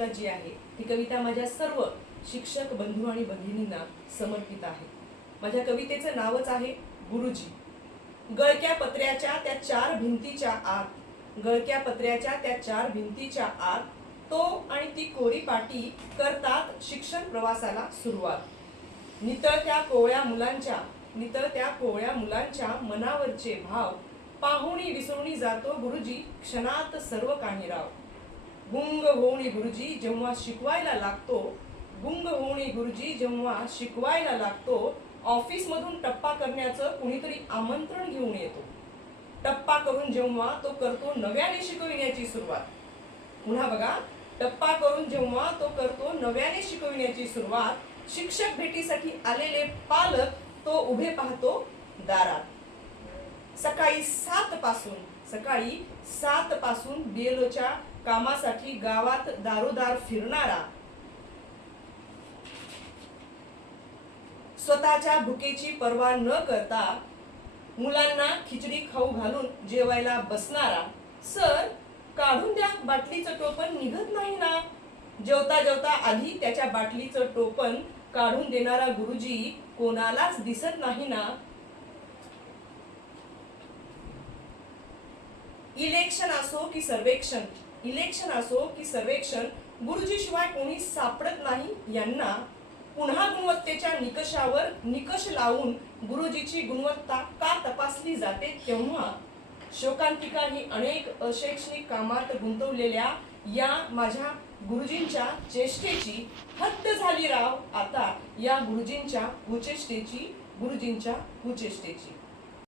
कविता जी आहे ही कविता माझ्या सर्व शिक्षक बंधू आणि भगिनींना समर्पित आहे। माझ्या कवितेचं नावच आहे गुरुजी। गळक्या पत्र्याच्या त्या चार भिंतीच्या आत, गळक्या पत्र्याच्या त्या चार भिंतीच्या आत तो आणि ती कोरी पाटी करतात शिक्षण प्रवासाला सुरुवात। नितळत्या कोवळ्या मुलांच्या मनावरचे भाव पाहुणी विसरुनी जातो गुरुजी क्षणात सर्व काही राव। गुंग होऊनी गुरुजी जेव्हा शिकवायला लागतो, गुंग होऊनी गुरुजी जेव्हा शिकवायला लागतो, ऑफिस मधून टप्पा करण्याचं कुणीतरी आमंत्रण घेऊन येतो। टप्पा करून जेव्हा तो करतो नव्याने शिकविण्याची सुरुवात। पुन्हा बघा, टप्पा करून जेव्हा तो करतो नव्याने शिकविण्याची सुरुवात, शिक्षक भेटीसाठी आलेले पालक तो उभे पाहतो दारात। सकाळी 7 पासून बीएलओच्या कामासाठी गावात दारोदार फिरणारा, स्वतःच्या भुकेची पर्वा न करता मुलांना खिचडी खाऊ घालून जेवायला बसणारा, सर काढून द्या बाटलीचं टोपण निघत नाही ना, जेवता जेवता आधी त्याच्या बाटलीचं टोपण काढून देणारा गुरुजी कोणालाच दिसत नाही ना। इलेक्शन असो की सर्वेक्षण गुरुजी शिवाय कोणी सापडत नाही यांना। पुन्हा गुणवत्तेच्या निकषावर निकष लावून गुरुजीची गुणवत्ता का तपासली जाते तेव्हा। शोकांतिका ही अनेक अशैक्षणिक कामात गुंतवलेल्या या माझ्या गुरुजींच्या चेष्टेची हद्द झाली राव आता, या गुरुजींच्या कुचेष्टेची।